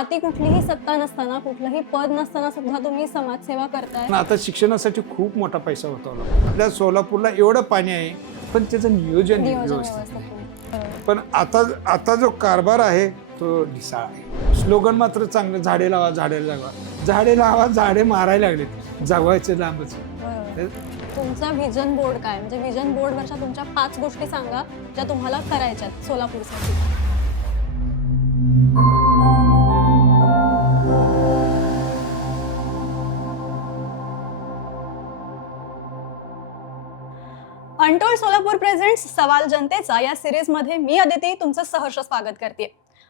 हाती कुठलीही सत्ता नसताना, कुठलंही पद नसताना सुद्धा तुम्ही समाजसेवा करताय. आता शिक्षणासाठी खूप मोठा पैसा होता आपल्या सोलापूरला एवढं पाणी आहे, पण त्याचं नियोजन नियोजन व्यवस्थित व्यवस्थापन. नाही. पण आता जो कारभार आहे तो ढिसाळ आहे. स्लोगन मात्र चांगलं, झाडे लावा झाडे लावा, झाडे लावा झाडे मारायला लागलेत, जगवायचं लांबच. बरोबर. तुमचा व्हिजन बोर्ड काय, म्हणजे व्हिजन बोर्ड वरच्या तुमच्या 5 गोष्टी सांगा ज्या तुम्हाला करायच्यात सोलापूरसाठी. अनटोल्ड सोलापूर प्रेझेंट्स सवाल जनतेचा या सिरीजमध्ये मी अदिती तुमचं सहर्ष स्वागत करते.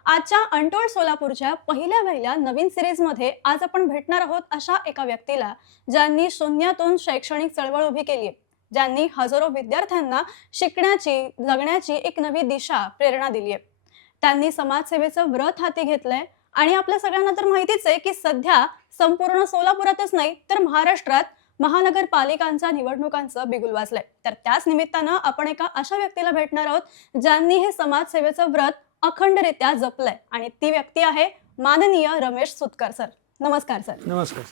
आजच्या अनटोल्ड सोलापूरच्या पहिल्या नवीन सिरीजमध्ये आज आपण भेटणार आहोत अशा एका व्यक्तीला ज्यांनी शून्यातून शैक्षणिक चळवळ उभी केली आहे, ज्यांनी हजारो विद्यार्थ्यांना शिकण्याची, जगण्याची एक नवी दिशा, प्रेरणा दिली आहे. त्यांनी समाजसेवेचं व्रत हाती घेतलंय आणि आपल्या सगळ्यांना तर माहितीच आहे की सध्या संपूर्ण सोलापुरातच नाही तर महाराष्ट्रात महानगरपालिकांच्या निवडणुकांचं बिगुल वाजलंय. तर त्याच निमित्तानं आपण एका अशा व्यक्तीला भेटणार आहोत ज्यांनी हे समाजसेवेचं व्रत अखंडरित्या जपलंय आणि ती व्यक्ती आहे माननीय रमेश सुतकर सर. नमस्कार सर. नमस्कार.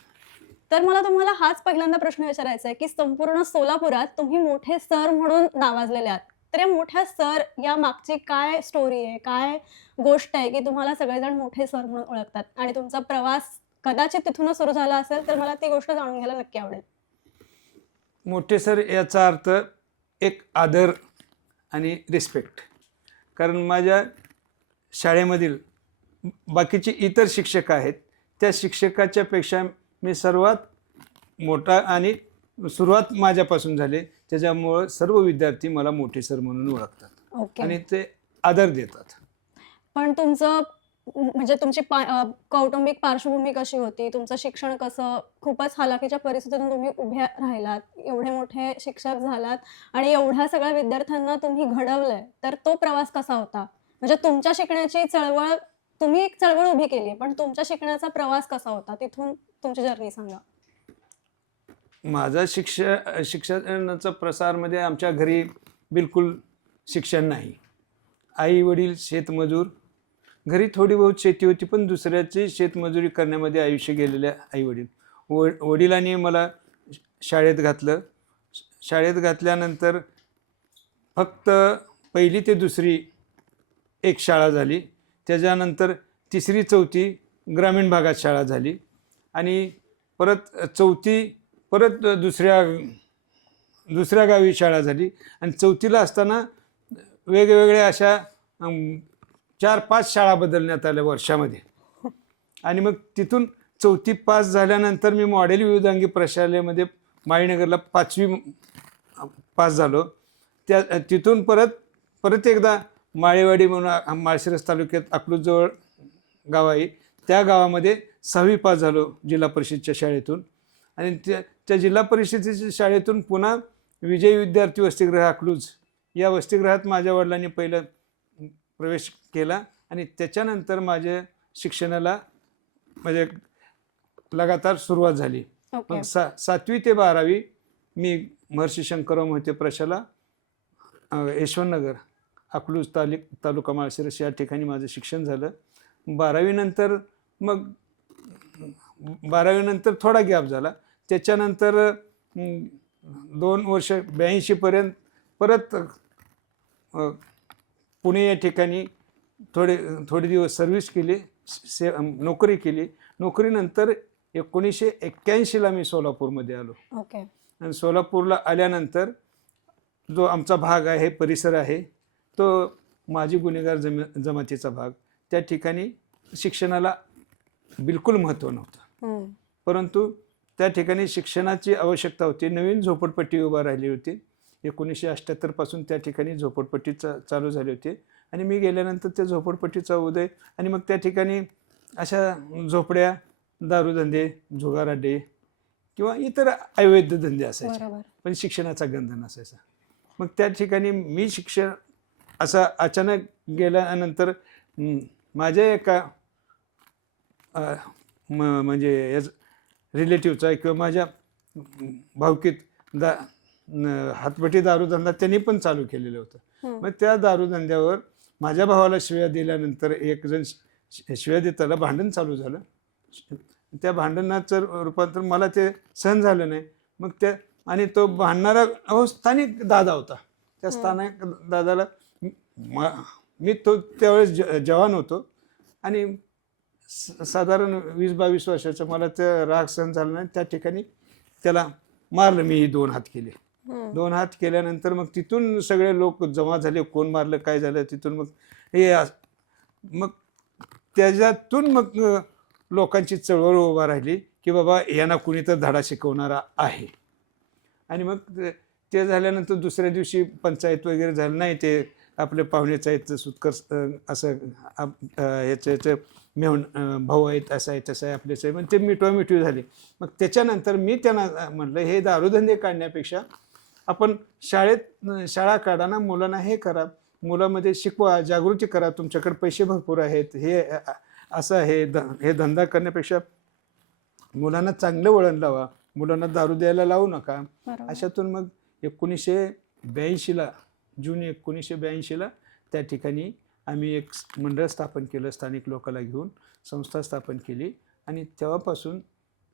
तर मला तुम्हाला हाच पहिल्यांदा प्रश्न विचारायचा आहे की संपूर्ण सोलापुरात तुम्ही मोठे सर म्हणून नावाजलेले आहात, तर या मोठ्या सर या मागची काय स्टोरी आहे, काय गोष्ट आहे की तुम्हाला सगळेजण मोठे सर म्हणून ओळखतात आणि तुमचा प्रवास कदाचित तिथूनच सुरू झाला असेल, तर मला ती गोष्ट जाणून घ्यायला नक्की आवडेल. मोठे सर याचा अर्थ एक आदर आणि रिस्पेक्ट. कारण माझ्या शाळेमधील बाकीचे इतर शिक्षक आहेत, त्या शिक्षकाच्या पेक्षा मी सर्वात मोठा आणि सुरुवात माझ्यापासून झाली, त्याच्यामुळं सर्व विद्यार्थी मला मोठे सर म्हणून ओळखतात. ओके. आणि ते आदर देतात. पण तुमचं म्हणजे तुमची कौटुंबिक पार्श्वभूमी कशी होती, तुमचं शिक्षण कसं, खूपच हालाकीच्या परिस्थितीतून तुम्ही उभ्या राहिलात, एवढे मोठे शिक्षक झालात आणि एवढ्या सगळ्या विद्यार्थ्यांना तुम्ही घडवलंय, तर तो प्रवास कसा होता? म्हणजे तुमच्या शिकण्याची चळवळ, तुम्ही एक चळवळ उभी केली, पण तुमच्या शिकण्याचा प्रवास कसा होता, तिथून तुमची जर्नी सांगा. माझा शिक्षणाचा प्रसारमध्ये आमच्या घरी बिलकुल शिक्षण नाही. आई वडील शेतमजूर, घरी थोडी बहुत शेती होती, पण दुसऱ्याची शेतमजुरी करण्यामध्ये आयुष्य गेलेले आई वडील. वडिलांनी मला शाळेत घातलं. शाळेत घातल्यानंतर फक्त 1ली ते 2री एक शाळा झाली, त्याच्यानंतर 3री 4थी ग्रामीण भागात शाळा झाली आणि परत 4थी परत दुसऱ्या गावी शाळा झाली आणि 4थीला असताना वेगवेगळ्या अशा 4-5 शाळा बदलण्यात आल्या वर्षामध्ये. आणि मग तिथून 4थी पास झाल्यानंतर मी मॉडेल विविधांगी प्रशालेमध्ये माळीनगरला 5वी पास झालो. तिथून परत एकदा माळेवाडी म्हणून माळशिरस तालुक्यात अकलूजजवळ गाव आहे, त्या गावामध्ये 6वी पास झालो जिल्हा परिषदच्या शाळेतून. आणि त्या जिल्हा परिषदेच्या शाळेतून पुन्हा विजय विद्यार्थी वसतिगृह अकलूज या वसतिगृहात माझ्या वडिलांनी पहिलं प्रवेश केला आणि त्याच्यानंतर माझ्या शिक्षणाला म्हणजे लगातार सुरुवात झाली. मग 7वी ते 12वी मी महर्षी शंकरराव मोहिते प्रशाला यशवंतनगर अकलूज तालुका माळशिरस या ठिकाणी माझं शिक्षण झालं. 12वी नंतर थोडा गॅप झाला. त्याच्यानंतर 2 वर्ष 82पर्यंत परत पुणे या ठिकाणी थोडे दिवस सर्व्हिस केली, नोकरी केली. नोकरीनंतर 1981ला मी सोलापूरमध्ये आलो. ओके. आणि सोलापूरला आल्यानंतर जो आमचा भाग आहे, परिसर आहे, तो माजी गुन्हेगार जमातीचा भाग. त्या ठिकाणी शिक्षणाला बिलकुल महत्त्व नव्हतं, परंतु त्या ठिकाणी शिक्षणाची आवश्यकता होती. नवीन झोपडपट्टी उभा राहिली होती. 1978 पासून त्या ठिकाणी झोपडपट्टी चालू झाली होती आणि मी गेल्यानंतर त्या झोपडपट्टीचा उदय आणि मग त्या ठिकाणी अशा झोपड्या, दारूधंदे, जुगार अड्डे किंवा इतर अवैध धंदे असायचे, पण शिक्षणाचा गंध नसायचा. मग त्या ठिकाणी मी शिक्षण असं अचानक गेल्यानंतर माझ्या एका म्हणजे रिलेटिव्हचा किंवा माझ्या भावकीत हातभट्टी दारूधंदा त्यांनी पण चालू केलेलं होतं. मग त्या दारूधंद्यावर माझ्या भावाला शिव्या दिल्यानंतर एक जण शिव्या देत त्याला भांडण चालू झालं. त्या भांडणाचं रूपांतर मला ते सहन झालं नाही. मग त्या आणि तो भांडणारा स्थानिक दादा होता. त्या स्थानिक दादाला मी तो त्यावेळेस जवान होतो आणि साधारण 20-22 वर्षाचा. मला ते राग सहन झाला नाही. त्या ठिकाणी त्याला मारलं मी. 2 हात केले. 2 हात केल्यानंतर मग तिथून सगळे लोक जमा झाले. कोण मारलं काय झालं तिथून मग हे मग त्याच्यातून मग लोकांची चळवळ उभा राहिली की बाबा यांना कुणी तर धडा शिकवणारा आहे. आणि मग ते झाल्यानंतर दुसऱ्या दिवशी पंचायत वगैरे झालं नाही. ते आपले पाहुणेच आहेत सुतकर असं ह्याचं मेहून भाऊ आहेत असं आहे तसं आहे आपलेच आहे. मग ते मिठवी झाली. मग त्याच्यानंतर मी त्यांना म्हटलं हे दारूधंदे काढण्यापेक्षा आपण शाळा काढा ना, मुलांना हे करा, मुलामध्ये शिकवा, जागृती करा, तुमच्याकडे पैसे भरपूर आहेत, हे असं आहे. हे धंदा करण्यापेक्षा मुलांना चांगलं वळण लावा, मुलांना दारू द्यायला लावू नका. अशातून मग 1982ला जून 1982ला त्या ठिकाणी आम्ही एक मंडळ स्थापन केलं. स्थानिक लोकांना घेऊन संस्था स्थापन केली आणि तेव्हापासून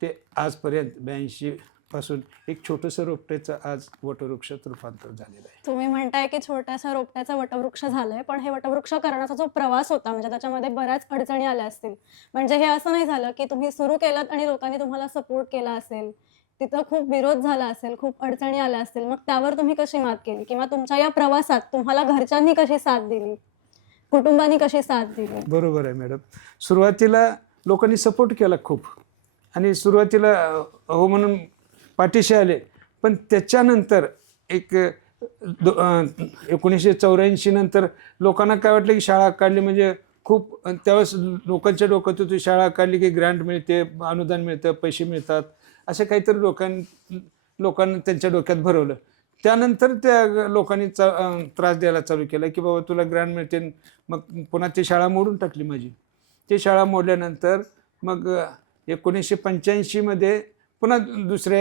ते आजपर्यंत 82 पासून एक छोटंसं रोपट्याचं आज वटवृक्षात रूपांतर झालेलं आहे. तुम्ही म्हणताय की छोट्याशा रोपट्याचा वटवृक्ष झालाय, पण हे वटवृक्ष करण्याचा जो प्रवास होता म्हणजे त्याच्यामध्ये बऱ्याच अडचणी आल्या असतील. म्हणजे हे असं नाही झालं की तुम्ही सुरू केलं आणि लोकांनी तुम्हाला सपोर्ट केला असेल, तिथं खूप विरोध झाला असेल, खूप अडचणी आल्या असतील, मग त्यावर तुम्ही कशी मात केली किंवा तुमच्या या प्रवासात तुम्हाला घरच्यांनी कशी साथ दिली, कुटुंबानी कशी साथ दिली? बरोबर आहे मॅडम. सुरुवातीला लोकांनी सपोर्ट केला खूप आणि सुरुवातीला हो म्हणून पाठीशी आले. पण त्याच्यानंतर एक 1984 नंतर लोकांना काय वाटलं की शाळा काढली म्हणजे खूप, त्यावेळेस लोकांच्या डोक्यात होती शाळा काढली की ग्रँट मिळते, अनुदान मिळतं, पैसे मिळतात, असं काहीतरी लोकांना त्यांच्या डोक्यात भरवलं. त्यानंतर त्या लोकांनी त्रास द्यायला चालू केला की बाबा तुला ग्रँट मिळते. मग पुन्हा ती शाळा मोडून टाकली माझी. ती शाळा मोडल्यानंतर मग 1985मध्ये पुन्हा दुसऱ्या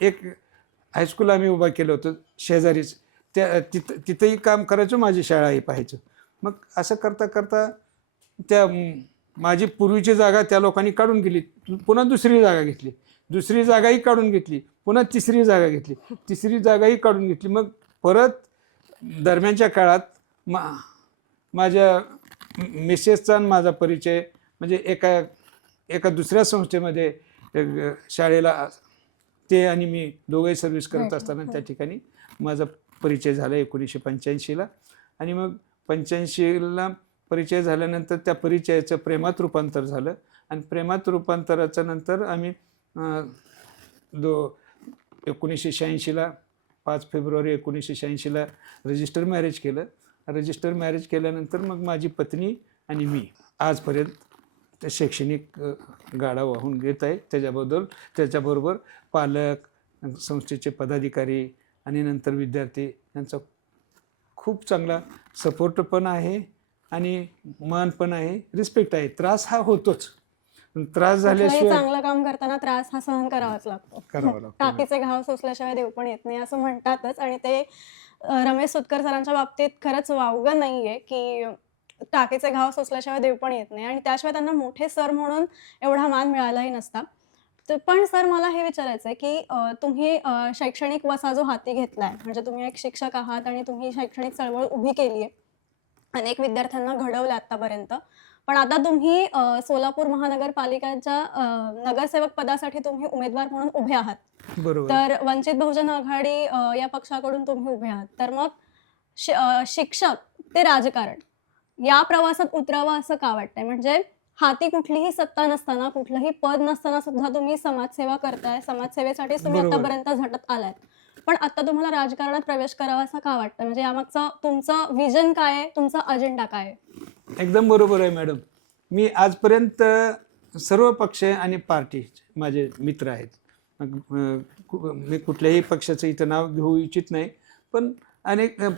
एक हायस्कूल आम्ही उभा केलं होतं शेजारीच. तिथंही काम करायचं, माझी शाळाही पाहायचं. मग असं करता करता त्या माझी पूर्वीची जागा त्या लोकांनी काढून गेली. पुन्हा दुसरी जागा घेतली, दुसरी जागाही काढून घेतली, पुन्हा तिसरी जागा घेतली, तिसरी जागाही काढून घेतली. मग परत दरम्यानच्या काळात माझ्या मिसेसचा आणि माझा परिचय म्हणजे एका दुसऱ्या संस्थेमध्ये शाळेला ते आणि मी दोघंही सर्व्हिस करत असताना त्या ठिकाणी माझा परिचय झाला 1985ला. आणि मग 85ला परिचय झाल्यानंतर त्या परिचयाचं प्रेमात रूपांतर झालं आणि प्रेमात रूपांतराच्या नंतर आम्ही 1986ला 5 फेब्रुवारी 1986ला रजिस्टर मॅरेज केलं. रजिस्टर मॅरेज केल्यानंतर मग माझी पत्नी आणि मी आजपर्यंत ते शैक्षणिक गाडा वाहून घेत आहे. त्याच्याबरोबर पालक, संस्थेचे पदाधिकारी आणि नंतर विद्यार्थी यांचा खूप चांगला सपोर्ट पण आहे आणि मान पण आहे, रिस्पेक्ट आहे. त्रास हा होतोच, त्रास झाल्याशिवाय चांगलं काम करताना त्रास हा सहन करावाच लागतो. टाकीचे घाव सोसल्याशिवाय देव पण येत नाही असं म्हणतातच. आणि ते रमेश सुतकर सरांच्या बाबतीत खरंच वावगं नाहीये की टाकीचे घाव सोसल्याशिवाय देव पण येत नाही आणि त्याशिवाय त्यांना मोठे सर म्हणून एवढा मान मिळालाही नसता. तर पण सर मला हे विचारायचं आहे की तुम्ही शैक्षणिक वसा जो हाती घेतलाय, म्हणजे तुम्ही एक शिक्षक आहात आणि तुम्ही शैक्षणिक चळवळ उभी केली आहे, अनेक विद्यार्थ्यांना घडवलं आतापर्यंत. पण आता तुम्ही सोलापूर महानगरपालिकेच्या नगरसेवक पदासाठी तुम्ही उमेदवार म्हणून उभे आहात. बरोबर. तर वंचित बहुजन आघाडी या पक्षाकडून तुम्ही उभे आहात. तर मग शिक्षक ते राजकारण या प्रवासात उतरावं असं का वाटतंय? म्हणजे हाती कुठलीही सत्ता नसताना, कुठलंही पद नसताना सुद्धा तुम्ही समाजसेवा करताय, समाजसेवेसाठी तुम्ही आतापर्यंत झटत आलाय. पण आता तुम्हाला राजकारणात प्रवेश करावा असं का वाटतं? म्हणजे यामागचं तुमचं विजन काय आहे, तुमचा अजेंडा काय आहे? एकदम बरोबर आहे मॅडम. मी आजपर्यंत सर्व पक्ष आणि पार्टी माझे मित्र आहेत. मी कुठल्याही पक्षाचं इथं नाव घेऊ इच्छित नाही, पण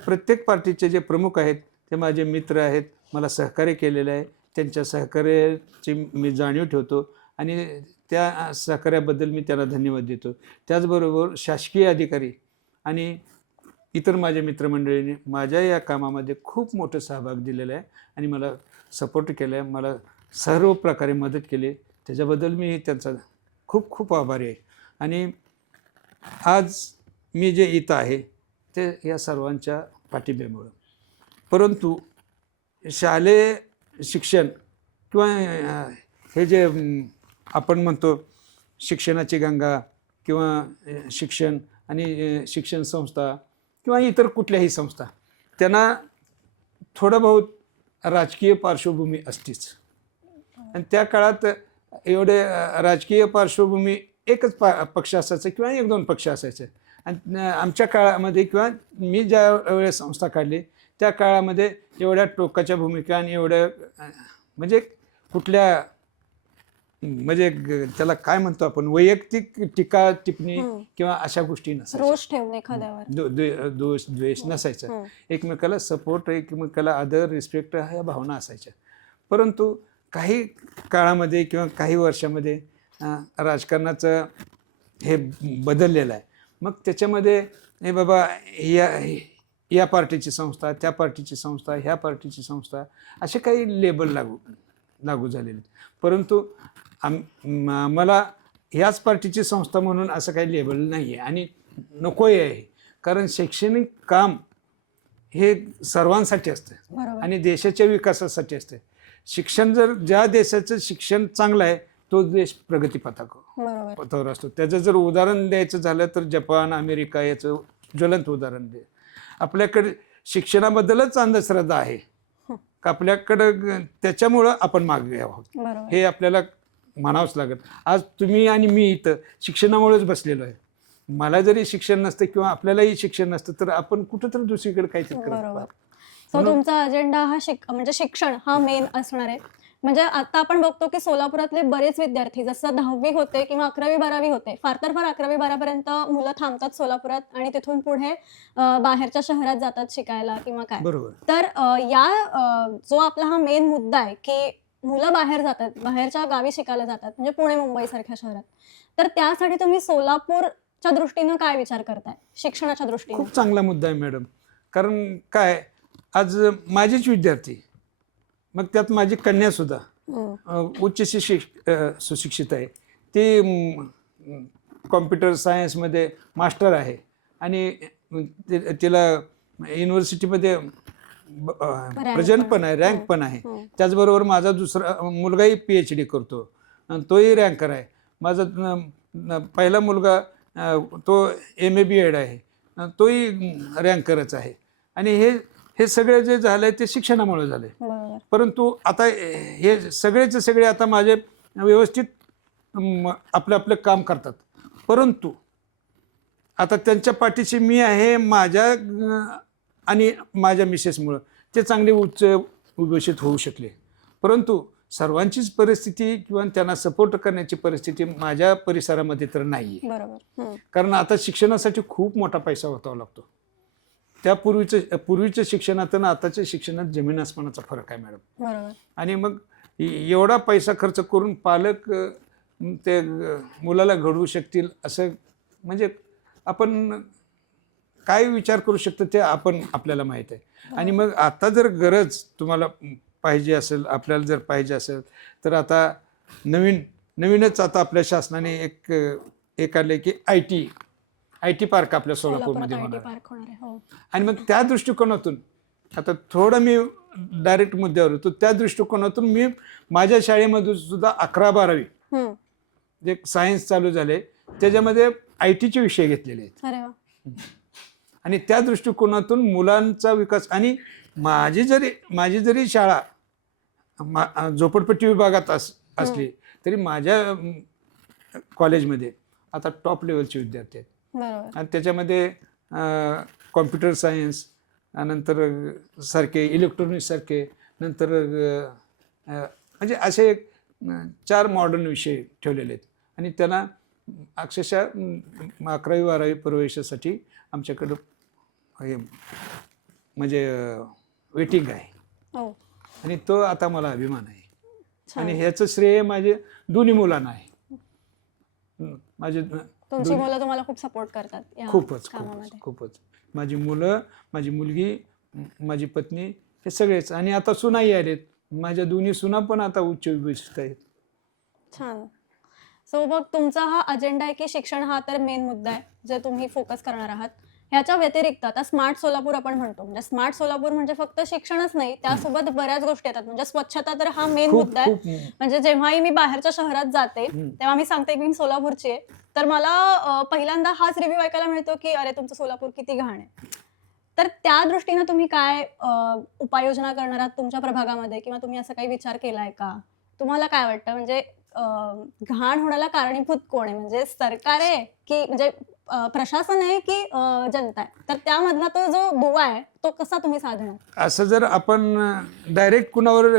प्रत्येक पार्टीचे जे प्रमुख आहेत ते माझे मित्र आहेत. मला सहकार्य केलेलं आहे, त्यांच्या सहकार्याची मी जाणीव ठेवतो आणि त्या सहकार्याबद्दल मी त्यांना धन्यवाद देतो. त्याचबरोबर शासकीय अधिकारी आणि इतर माझ्या मित्रमंडळींनी माझ्या या कामामध्ये खूप मोठं सहभाग दिलेला आहे आणि मला सपोर्ट केला आहे, मला सर्व प्रकारे मदत केली. त्याच्याबद्दल मी त्यांचा खूप खूप आभारी आहे. आणि आज मी जे इथं आहे ते या सर्वांच्या पाठिंब्यामुळं. परंतु शालेय शिक्षण किंवा हे जे आपण म्हणतो शिक्षणाची गंगा किंवा शिक्षण आणि शिक्षण संस्था किंवा इतर कुठल्याही संस्था, त्यांना थोडं बहुत राजकीय पार्श्वभूमी असतीच. आणि त्या काळात एवढे राजकीय पार्श्वभूमी एकच पक्ष असायचं किंवा एक दोन पक्ष असायचे. आणि आमच्या काळामध्ये किंवा मी ज्या वेळेस संस्था काढली त्या काळामध्ये एवढ्या टोकाच्या भूमिका आणि एवढ्या म्हणजे कुठल्या म्हणजे त्याला काय म्हणतो आपण वैयक्तिक टीका टिप्पणी किंवा अशा गोष्टी नसायच्या. रोष ठेवणे एखाद्यावर, दोष द्वेष नसायचा. एकमेकाला सपोर्ट, एकमेकाला आदर, रिस्पेक्ट ह्या भावना असायच्या. परंतु काही काळामध्ये किंवा काही वर्षामध्ये राजकारणाचं हे बदललेलं आहे. मग त्याच्यामध्ये हे बाबा या पार्टीची संस्था, त्या पार्टीची संस्था, ह्या पार्टीची संस्था असे काही लेबल लागू झालेले. परंतु मला ह्याच पार्टीची संस्था म्हणून असं काही लेबल नाही आहे आणि नकोही आहे. कारण शैक्षणिक काम हे सर्वांसाठी असतं आणि देशाच्या विकासासाठी असतं. शिक्षण जर ज्या देशाचं शिक्षण चांगलं आहे तो देश प्रगतीपथावर असतो. त्याचं जर उदाहरण द्यायचं झालं तर जपान, अमेरिका याचं ज्वलंत उदाहरण दे. आपल्याकडे शिक्षणाबद्दलच अंधश्रद्धा आहे का आपल्याकडं, त्याच्यामुळं आपण मागे आहोत हे आपल्याला म्हणावंच लागेल. आज तुम्ही आणि मी इथं शिक्षणामुळेच बसलेलो आहे. मला जरी शिक्षण नसतं किंवा आपल्यालाही शिक्षण नसतं तर आपण कुठंतरी दुसरीकडे काहीतरी करत. सो तुमचा अजेंडा हा म्हणजे शिक्षण हा मेन असणार आहे. म्हणजे आता आपण बघतो की सोलापुरातले बरेच विद्यार्थी जसं 10वी होते किंवा 11वी 12वी होते, फार तर फार 11वी 12वी पर्यंत मुलं थांबतात सोलापुरात आणि तिथून पुढे बाहेरच्या शहरात जातात शिकायला किंवा काय. तर जो आपला हा मेन मुद्दा आहे की मुलं बाहेर जातात, बाहेरच्या गावी शिकायला जातात, म्हणजे पुणे मुंबई सारख्या शहरात, तर त्यासाठी तुम्ही सोलापूरच्या दृष्टीनं काय विचार करताय शिक्षणाच्या दृष्टीने? खूप चांगला मुद्दा आहे मॅडम. कारण काय, आज माझेच विद्यार्थी, मग त्यात माझी कन्या सुद्धा उच्च सुशिक्षित आहे. ती कॉम्प्युटर सायन्समध्ये मास्टर आहे आणि तिला युनिव्हर्सिटीमध्ये प्रेझेंट पण आहे, रँक पण आहे. त्याचबरोबर माझा दुसरा मुलगाही PhD करतो, तोही रँकर आहे. माझा पहिला मुलगा तो MA BEd आहे, तोही रँकरच आहे. आणि हे सगळे जे झालंय ते शिक्षणामुळे झाले. परंतु आता हे सगळेचे सगळे आता माझे व्यवस्थित आपलं आपलं काम करतात. परंतु आता त्यांच्या पाठीशी मी आहे माझ्या आणि माझ्या मिसेसमुळं ते चांगले उच्च उद्घोषित होऊ शकले. परंतु सर्वांचीच परिस्थिती किंवा त्यांना सपोर्ट करण्याची परिस्थिती माझ्या परिसरामध्ये तर नाही आहे. कारण आता शिक्षणासाठी खूप मोठा पैसा वाचावा लागतो. त्या पूर्वीच्या शिक्षणात आणि आताच्या शिक्षणात जमीन आसमानाचा फरक आहे मॅडम. आणि मग एवढा पैसा खर्च करून पालक ते मुलाला घडवू शकतील असं म्हणजे आपण काय विचार करू शकतो ते आपल्याला माहीत आहे. आणि मग आता जर गरज तुम्हाला पाहिजे असेल, आपल्याला जर पाहिजे असेल तर आता नवीनच आता आपल्या शासनाने एक आले की IT पार्क आपल्या सोलापूरमध्ये होणार आहे. आणि मग त्या दृष्टिकोनातून आता थोडं मी डायरेक्ट मुद्द्यावर होतो. त्या दृष्टिकोनातून मी माझ्या शाळेमधून सुद्धा 11 12वी जे सायन्स चालू झाले त्याच्यामध्ये ITचे विषय घेतलेले आहेत. आणि त्या दृष्टिकोनातून मुलांचा विकास. आणि माझी जरी शाळा झोपडपट्टी विभागात असली तरी माझ्या कॉलेजमध्ये आता टॉप लेवलचे विद्यार्थी आहेत. आणि त्याच्यामध्ये कॉम्प्युटर सायन्स नंतर सारखे इलेक्ट्रॉनिक्स सारखे नंतर म्हणजे असे 4 मॉडर्न विषय ठेवलेले आहेत. आणि त्यांना अक्षरशः 11वी 12वी प्रवेशासाठी आमच्याकडं म्हणजे वेटिंग आहे. आणि तो आता मला अभिमान आहे. आणि ह्याचं श्रेय माझे दोन्ही मुलांना आहे. माझे तुमची मुलं तुम्हाला खूप सपोर्ट करतात या खूपच कामामध्ये. खूपच माझी मुलं, माझी मुलगी, माझी पत्नी हे सगळेच. आणि आता सुनाही आलेत, माझ्या दोन्ही सुना पण आता उच्च विभूषित आहेत. छान. सो मग तुमचा हा अजेंडा आहे की शिक्षण हा तर मेन मुद्दा आहे जे तुम्ही फोकस करणार आहात. ह्याच्या व्यतिरिक्त आता स्मार्ट सोलापूर आपण म्हणतो, म्हणजे स्मार्ट सोलापूर म्हणजे फक्त शिक्षणच नाही, त्यासोबत बऱ्याच गोष्टी येतात. म्हणजे स्वच्छता तर हा मेन खूप मुद्दा आहे. खूप म्हणजे जेव्हाही मी बाहेरच्या शहरात जाते तेव्हा मी सांगते की मी सोलापूरची आहे, तर मला पहिल्यांदा हाच रिव्ह्यू ऐकायला मिळतो की अरे तुमचं सोलापूर किती घाण आहे. तर त्या दृष्टीनं तुम्ही काय उपाययोजना करणार आहात तुमच्या प्रभागामध्ये, किंवा तुम्ही असं काही विचार केलाय का? तुम्हाला काय वाटतं, म्हणजे घाण होण्याला कारणीभूत कोण आहे? म्हणजे सरकार आहे की म्हणजे प्रशासन आहे की जनता आहे? तर त्यामधला तो जो दुवा आहे तो कसा तुम्ही साधणार? असं जर आपण डायरेक्ट कुणावर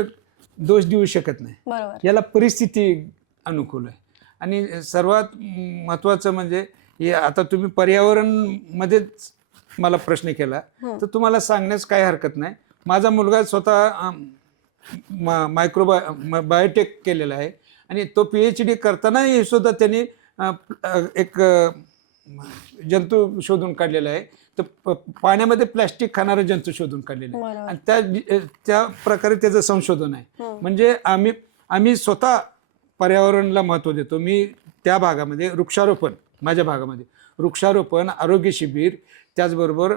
दोष देऊ शकत नाही. बरोबर. याला परिस्थिती अनुकूल आहे. आणि सर्वात महत्त्वाचं म्हणजे हे आता तुम्ही पर्यावरण मध्येच मला प्रश्न केला, तर तुम्हाला सांगण्यास काही हरकत नाही. माझा मुलगा स्वतः बायोटेक केलेला आहे आणि तो PhD करताना हे सुद्धा त्यांनी एक जंतू शोधून काढलेला आहे. तर पाण्यामध्ये प्लॅस्टिक खाणारं जंतू शोधून काढलेलं आहे. बरोबर. आणि त्या प्रकारे त्याचं संशोधन आहे. म्हणजे आम्ही स्वतः पर्यावरणाला महत्त्व देतो. मी त्या भागामध्ये वृक्षारोपण, माझ्या भागामध्ये वृक्षारोपण, आरोग्य शिबिर, त्याचबरोबर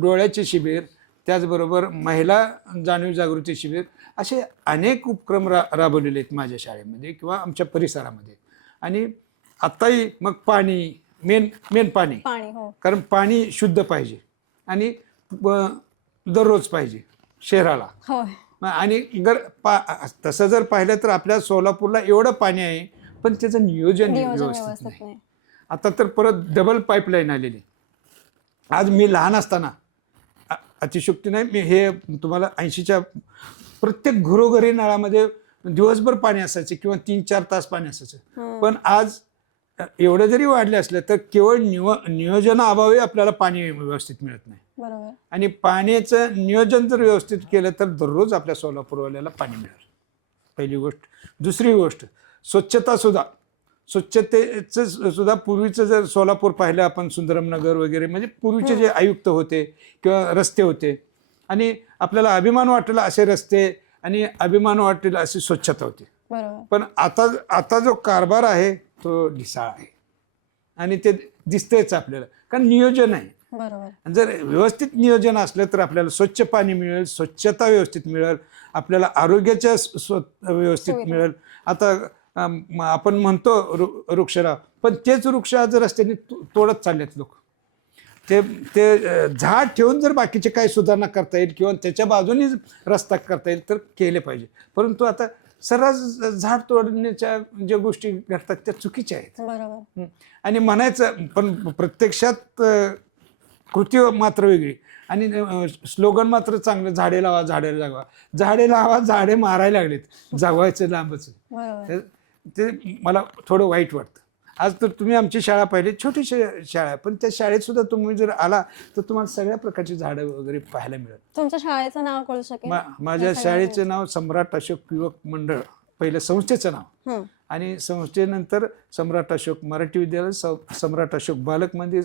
डोळ्याचे शिबिर, त्याचबरोबर महिला जाणीव जागृती शिबिर, असे अनेक उपक्रम राबवलेले आहेत माझ्या शाळेमध्ये किंवा आमच्या परिसरामध्ये. आणि आत्ताही मग पाणी, मेन पाणी, हो. कारण पाणी शुद्ध पाहिजे आणि दररोज पाहिजे शहराला. होय. आणि तसं जर पाहिलं तर आपल्या सोलापूरला एवढं पाणी आहे, पण त्याचं नियोजन व्यवस्थित नाही. आता तर परत डबल पाईपलाईन आलेली. आज मी लहान असताना, अतिशयोक्ती नाही, मी हे तुम्हाला 80च्या प्रत्येक घरोघरी नळामध्ये दिवसभर पाणी असायचं किंवा 3-4 तास पाणी असायचं. पण आज एवढं जरी वाढले असलं तर केवळ नियोजनाअभावी आपल्याला पाणी व्यवस्थित मिळत नाही. बरोबर. आणि पाण्याचं नियोजन जर व्यवस्थित केलं तर दररोज आपल्या सोलापूरवाल्याला पाणी मिळेल, पहिली गोष्ट. दुसरी गोष्ट, स्वच्छतेचं सुद्धा पूर्वीचं जर सोलापूर पाहिलं आपण, सुंदरमनगर वगैरे, म्हणजे पूर्वीचे जे आयुक्त होते किंवा रस्ते होते, आणि आपल्याला अभिमान वाटला असे रस्ते आणि अभिमान वाटेल अशी स्वच्छता होती. पण आता जो कारभार आहे तो ढिसाळ आहे आणि ते दिसतंयच आपल्याला, कारण नियोजन आहे. बरोबर. जर व्यवस्थित नियोजन असलं तर आपल्याला स्वच्छ पाणी मिळेल, स्वच्छता व्यवस्थित मिळेल, आपल्याला आरोग्याच्या व्यवस्थित मिळेल. आता आपण म्हणतो वृक्षराव, पण तेच वृक्ष आज रस्त्याने तोडत चाललेत लोक. ते झाड ठेवून जर बाकीचे काही सुधारणा करता येईल किंवा त्याच्या बाजूने रस्ता करता येईल तर केले पाहिजे. परंतु आता सर्रास झाड तोडण्याच्या ज्या गोष्टी घडतात त्या चुकीच्या आहेत. बरोबर. आणि म्हणायचं पण प्रत्यक्षात कृती मात्र वेगळी आणि स्लोगन मात्र चांगलं, झाडे लावा, झाडे जगवा. झाडे लावा, झाडे मारायला लागलेत, जगवायचं लांबच. ते मला थोडं वाईट वाटतं. आज तर तुम्ही आमची शाळा पाहिली, छोटीशी शाळा आहे, पण त्या शाळेत सुद्धा तुम्ही जर आला तर तुम्हाला सगळ्या प्रकारची झाडं वगैरे पाहायला मिळेल. तुमच्या शाळेचं नाव कळू शकेल? माझ्या शाळेचं नाव सम्राट अशोक युवक मंडळ, पहिलं संस्थेचं नाव, आणि संस्थेनंतर सम्राट अशोक मराठी विद्यालय, सम्राट अशोक बालक मंदिर,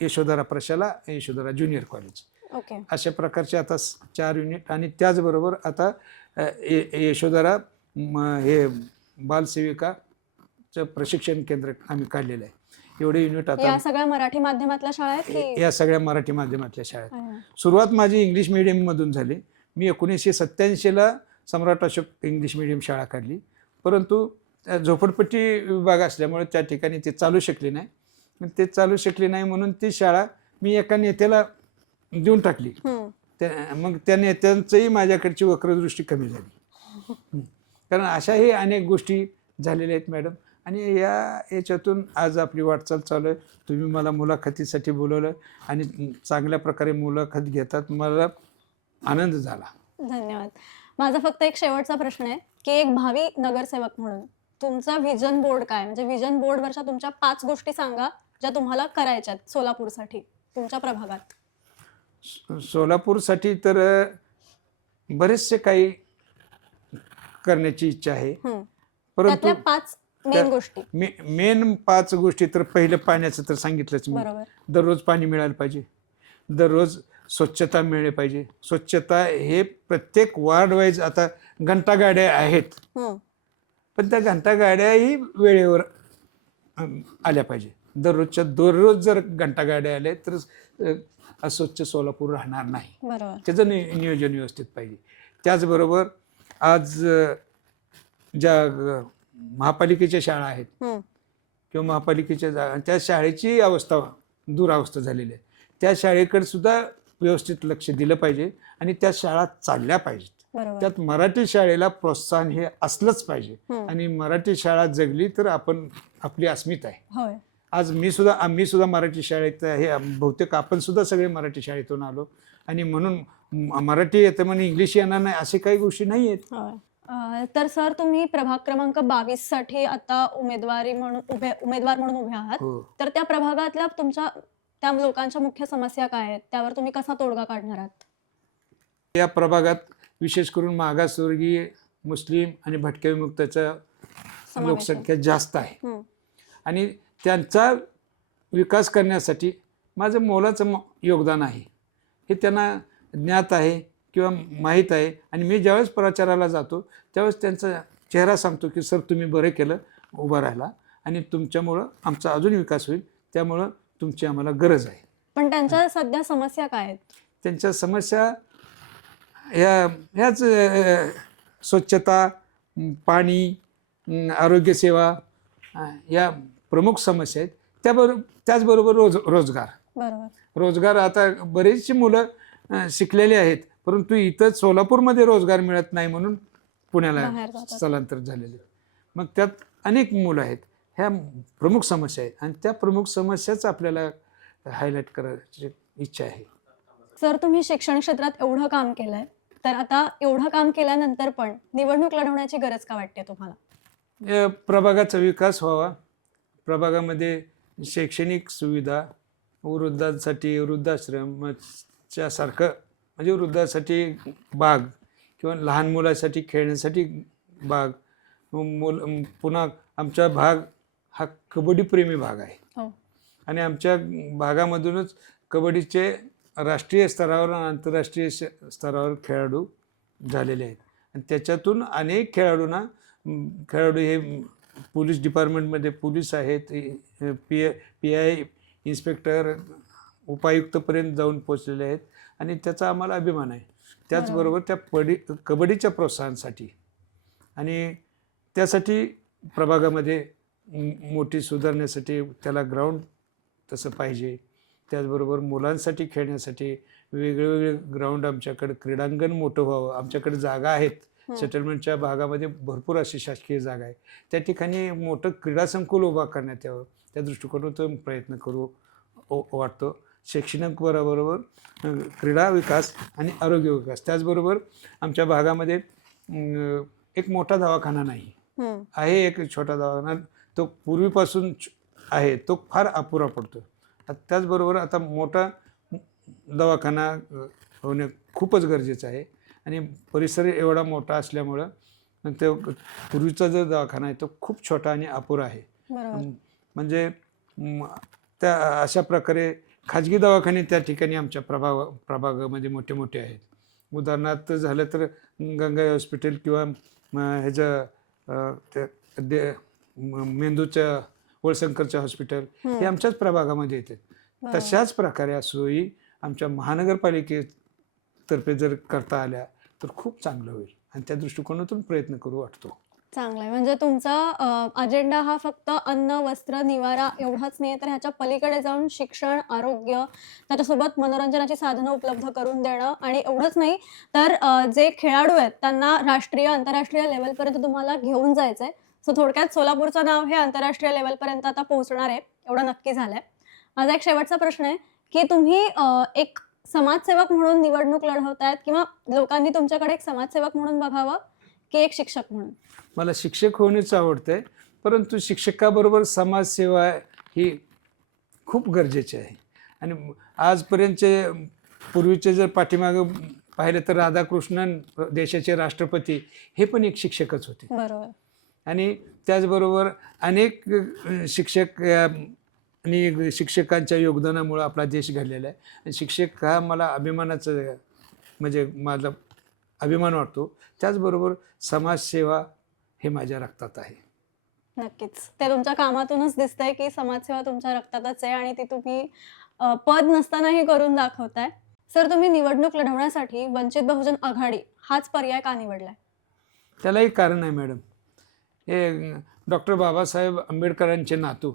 यशोधरा प्रशाला, यशोधरा ज्युनियर कॉलेज, अशा प्रकारचे आता 4 युनिट. आणि त्याचबरोबर आता यशोधरा हे बालसेविकाचं प्रशिक्षण केंद्र आम्ही काढलेलं आहे. एवढे युनिट आता. या सगळ्या मराठी माध्यमातल्या शाळा आहेत? या सगळ्या मराठी माध्यमातल्या शाळा आहेत. सुरुवात माझी इंग्लिश मिडियममधून झाली. मी 1987ला सम्राट अशोक इंग्लिश मिडियम शाळा काढली, परंतु झोपडपट्टी विभाग असल्यामुळे त्या ठिकाणी ते चालू शकले नाही. ते चालू शकले नाही म्हणून ती शाळा मी एका नेत्याला देऊन टाकली. मग त्या नेत्यांचंही माझ्याकडची वक्रदृष्टी कमी झाली. कारण अशाही अनेक गोष्टी झालेल्या आहेत मॅडम. आणि याच्यातून आज आपली वाटचाल चालू आहे. तुम्ही मला मुलाखतीसाठी बोलवलं आणि चांगल्या प्रकारे मुलाखत घेतात, मला आनंद झाला. धन्यवाद. माझा फक्त एक शेवटचा प्रश्न आहे की एक भावी नगरसेवक म्हणून तुमचा व्हिजन बोर्ड काय? म्हणजे व्हिजन बोर्डवरच्या तुमच्या 5 गोष्टी सांगा ज्या तुम्हाला करायच्यात सोलापूरसाठी, तुमच्या प्रभागात. सोलापूरसाठी तर बरेचसे काही करण्याची इच्छा आहे, परंतु 5 मेन गोष्टी. मेन 5 गोष्टी तर पहिलं पाण्याचं तर सांगितलंच मी. बरोबर. दररोज पाणी मिळालं पाहिजे, दररोज स्वच्छता मिळाली पाहिजे. स्वच्छता हे प्रत्येक वार्ड वाईज आता घंटागाड्या आहेत, हम्म. पण त्या घंटागाड्याही वेळेवर आल्या पाहिजे. दररोजच्या दररोज जर घंटागाड्या आल्या तर अस्वच्छ सोलापूर राहणार नाही. बरोबर. त्याचं नियोजन व्यवस्थित पाहिजे. त्याचबरोबर आज ज्या महापालिकेच्या शाळा आहेत किंवा महापालिकेच्या जागा, त्या शाळेची अवस्था दुरावस्था झालेली आहे. त्या शाळेकडे सुद्धा व्यवस्थित लक्ष दिलं पाहिजे आणि त्या शाळा चालल्या पाहिजेत. बरोबर. त्यात मराठी शाळेला प्रोत्साहन हे असलंच पाहिजे. आणि मराठी शाळा जगली तर आपण आपली अस्मिता आहे. होय. आज आम्ही सुद्धा मराठी शाळेत हे बहुतेक आपण सुद्धा सगळे मराठी शाळेतून आलो आणि म्हणून मराठी येतं म्हणून इंग्लिश येणार नाही असे काही गोष्टी नाही आहेत. होय. तर सर, तुम्ही प्रभाग क्रमांक 22 साठी आता उमेदवार म्हणून उभे आहात. हो. तर त्या प्रभागातल्या तुमच्या त्या लोकांच्या मुख्य समस्या काय आहेत, त्यावर तुम्ही कसा तोडगा काढणार आहात? या प्रभागात विशेष करून मागासवर्गीय, मुस्लिम आणि भटक्या विमुक्ताच्या लोकसंख्या जास्त आहे आणि त्यांचा विकास करण्यासाठी माझं मोलाचं योगदान आहे हे त्यांना ज्ञात आहे किंवा माहीत आहे. आणि मी ज्यावेळेस प्रचाराला जातो त्यावेळेस त्यांचा चेहरा सांगतो की सर तुम्ही बरं केलं उभं राहिला आणि तुमच्यामुळं आमचा अजून विकास होईल, त्यामुळं तुमची आम्हाला गरज आहे. पण त्यांच्या सध्या समस्या काय आहेत? त्यांच्या समस्या ह्याच स्वच्छता, पाणी, आरोग्यसेवा या प्रमुख समस्या आहेत. त्याचबरोबर रोजगार. बरोबर. रोजगार आता बरेचशी मुलं शिकलेली आहेत परंतु इथं सोलापूरमध्ये रोजगार मिळत नाही म्हणून पुण्याला बाहेर जातात. स्थलांतर झालेले. मग त्यात अनेक मुलं आहेत. ह्या प्रमुख समस्या आहेत आणि त्या प्रमुख समस्याच आपल्याला हायलाईट करायची इच्छा आहे. सर, तुम्ही शिक्षण क्षेत्रात एवढं काम केलंय, तर आता एवढं काम केल्यानंतर पण निवडणूक लढवण्याची गरज का वाटते तुम्हाला? या प्रभागाचा विकास व्हावा, प्रभागामध्ये शैक्षणिक सुविधा, वृद्धांसाठी वृद्धाश्रमाच्या सारखं म्हणजे वृद्धासाठी बाग किंवा लहान मुलासाठी खेळण्यासाठी बाग, पुन्हा आमचा भाग हा कबड्डीप्रेमी भाग आहे. हो. आणि आमच्या भागामधूनच कबड्डीचे राष्ट्रीय स्तरावर आणि आंतरराष्ट्रीय स्तरावर खेळाडू झालेले आहेत आणि त्याच्यातून अनेक खेळाडू हे पोलीस डिपार्टमेंटमध्ये पोलीस आहेत, PI इन्स्पेक्टर, उपायुक्तपर्यंत जाऊन पोचलेले आहेत आणि त्याचा आम्हाला अभिमान आहे. त्याचबरोबर त्या कबड्डीच्या प्रोत्साहनासाठी आणि त्यासाठी प्रभागामध्ये मोठी सुधारण्यासाठी त्याला ग्राउंड तसं पाहिजे. त्याचबरोबर मुलांसाठी खेळण्यासाठी वेगवेगळे ग्राउंड, आमच्याकडे क्रीडांगण मोठं व्हावं. आमच्याकडे जागा आहेत, सेटलमेंटच्या भागामध्ये भरपूर अशी शासकीय जागा आहे, त्या ठिकाणी मोठं क्रीडा संकुल उभा करण्यात यावं. त्या दृष्टिकोनातून प्रयत्न करू वाटतो. शैक्षणिक बरोबर क्रीडा विकास आणि आरोग्य विकास. त्याचबरोबर आमच्या भागामध्ये एक मोठा दवाखाना नाही आहे, एक छोटा दवाखाना तो पूर्वीपासून आहे, तो फार अपुरा पडतो. त्याचबरोबर आता मोठा दवाखाना होणे खूपच गरजेचं आहे आणि परिसर एवढा मोठा असल्यामुळं तो पूर्वीचा जो दवाखाना आहे तो खूप छोटा आणि अपुरा आहे. म्हणजे त्या अशा प्रकारे खाजगी दवाखाने त्या ठिकाणी आमच्या प्रभागामध्ये मोठे मोठे आहेत. उदाहरणार्थ झालं तर गंगा हॉस्पिटल किंवा मेंदूच्या वळशंकरच्या हॉस्पिटल हे आमच्याच प्रभागामध्ये येते. तशाच प्रकारे सोयी आमच्या महानगरपालिकेतर्फे जर करता आल्या तर खूप चांगलं होईल आणि त्या दृष्टिकोनातून प्रयत्न करू वाटतो. चांगलं आहे. म्हणजे तुमचा अजेंडा हा फक्त अन्न, वस्त्र, निवारा एवढाच नाही, तर ह्याच्या पलीकडे जाऊन शिक्षण, आरोग्य, त्याच्यासोबत मनोरंजनाची साधनं उपलब्ध करून देणं आणि एवढंच नाही तर जे खेळाडू आहेत त्यांना राष्ट्रीय, आंतरराष्ट्रीय लेवलपर्यंत तुम्हाला घेऊन जायचं आहे. सो थोडक्यात सोलापूरचं नाव हे आंतरराष्ट्रीय लेवलपर्यंत आता पोहोचणार आहे, एवढं नक्की झालंय. माझा एक शेवटचा प्रश्न आहे की तुम्ही एक समाजसेवक म्हणून निवडणूक लढवतायत किंवा लोकांनी तुमच्याकडे एक समाजसेवक म्हणून बघावं की एक शिक्षक म्हणून? मला शिक्षक होणेच आवडतंय, परंतु शिक्षकाबरोबर समाजसेवा ही खूप गरजेची आहे. आणि आजपर्यंतचे पूर्वीचे जर पाठीमागं पाहिलं तर राधाकृष्णन देशाचे राष्ट्रपती हे पण एक शिक्षकच होते. बरोबर. आणि त्याचबरोबर अनेक शिक्षक आणि शिक्षकांच्या योगदानामुळं आपला देश घडलेला आहे. आणि शिक्षक हा मला अभिमानाचं म्हणजे माझा अभिमान वाटतो. त्याचबरोबर समाजसेवा हे माझ्या रक्तात आहे. नक्कीच. ते तुमच्या कामातूनच दिसतंय की समाजसेवा तुमच्या रक्तातच आहे आणि ती तुम्ही पद नसतानाही करून दाखवताय. सर, तुम्ही निवडणूक लढवण्यासाठी वंचित बहुजन आघाडी हाच पर्याय का निवडलाय? त्यालाही कारण आहे मॅडम. हे डॉक्टर बाबासाहेब आंबेडकरांचे नातू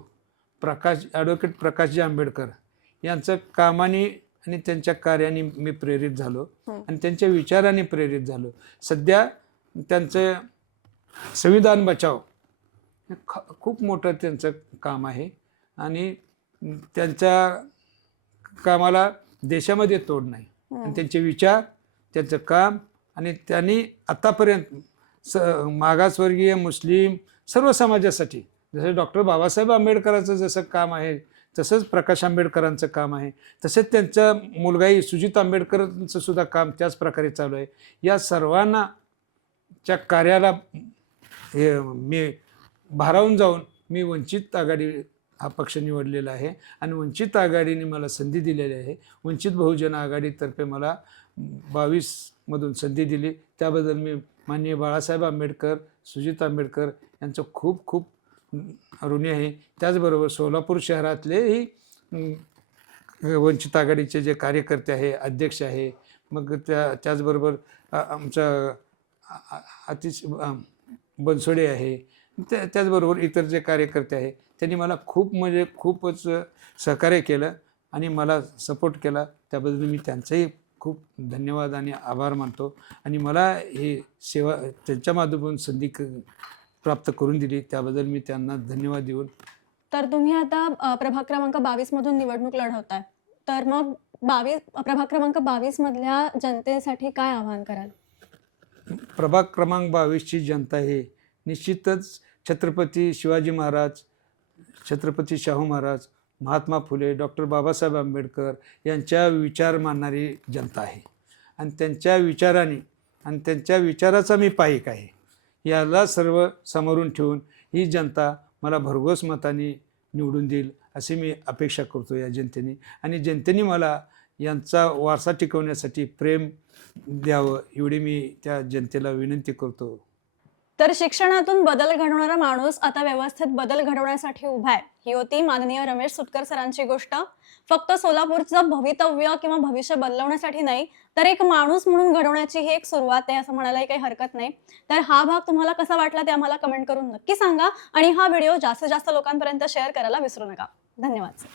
ॲडव्होकेट प्रकाशजी आंबेडकर यांचं कामाने आणि त्यांच्या कार्याने मी प्रेरित झालो आणि त्यांच्या विचाराने प्रेरित झालो. सध्या त्यांचं संविधान बचाव हे खूप मोठं त्यांचं काम आहे आणि त्यांच्या कामाला देशामध्ये तोड नाही. आणि त्यांचे विचार, त्यांचं काम आणि त्यांनी आत्तापर्यंत मागासवर्गीय, मुस्लिम सर्व समाजासाठी जसं डॉक्टर बाबासाहेब आंबेडकरांचं जसं काम आहे तसंच प्रकाश आंबेडकरांचं काम आहे, तसेच त्यांचा मुलगाही सुजित आंबेडकरांचं सुद्धा काम त्याच प्रकारे चालू आहे. या सर्वांना च्या कार्याला मी भारावून जाऊन मी वंचित आघाडी हा पक्ष निवडलेला आहे आणि वंचित आघाडीने मला संधी दिलेली आहे. वंचित बहुजन आघाडीतर्फे मला 22मधून संधी दिली. त्याबद्दल मी माननीय बाळासाहेब आंबेडकर, सुजित आंबेडकर यांचं खूप खूप ऋणी आहे. त्याचबरोबर सोलापूर शहरातलेही वंचित आघाडीचे जे कार्यकर्ते आहे, अध्यक्ष आहे, मग त्याचबरोबर आमचा अतिश बनसोडे आहे, त्याचबरोबर इतर जे कार्यकर्ते आहे त्यांनी मला खूपच सहकार्य केलं आणि मला सपोर्ट केला. त्याबद्दल मी त्यांचंही खूप धन्यवाद आणि आभार मानतो. आणि मला ही सेवा त्यांच्या माध्यमातून संधी प्राप्त करून दिली त्याबद्दल मी त्यांना धन्यवाद देऊन. तर तुम्ही आता प्रभाग क्रमांक 22 मधून निवडणूक लढवताय. तर मग प्रभाग क्रमांक 22 मधल्या जनतेसाठी काय आवाहन कराल? प्रभाग क्रमांक 22ची जनता हे निश्चितच छत्रपती शिवाजी महाराज, छत्रपती शाहू महाराज, महात्मा फुले, डॉक्टर बाबासाहेब आंबेडकर यांच्या विचार मानणारी जनता आहे. आणि त्यांच्या विचाराने आणि त्यांच्या विचाराचा मी पाईक आहे. याला सर्व समोरून ठेवून ही जनता मला भरघोस मताने निवडून देईल अशी मी अपेक्षा करतो या जनतेने. आणि जनतेने मला यांचा वारसा टिकवण्यासाठी प्रेम द्यावं एवढी मी त्या जनतेला विनंती करतो. तर शिक्षणातून बदल घडवणारा माणूस आता व्यवस्थेत बदल घडवण्यासाठी उभा आहे. ही होती माननीय रमेश सुतकर सरांची गोष्ट. फक्त सोलापूरचं भवितव्य किंवा भविष्य बदलवण्यासाठी नाही, तर एक माणूस म्हणून घडवण्याची ही एक सुरुवात आहे असं म्हणायलाही काही हरकत नाही. तर हा भाग तुम्हाला कसा वाटला ते आम्हाला कमेंट करून नक्की सांगा आणि हा व्हिडिओ जास्तीत जास्त लोकांपर्यंत शेअर करायला विसरू नका. धन्यवाद.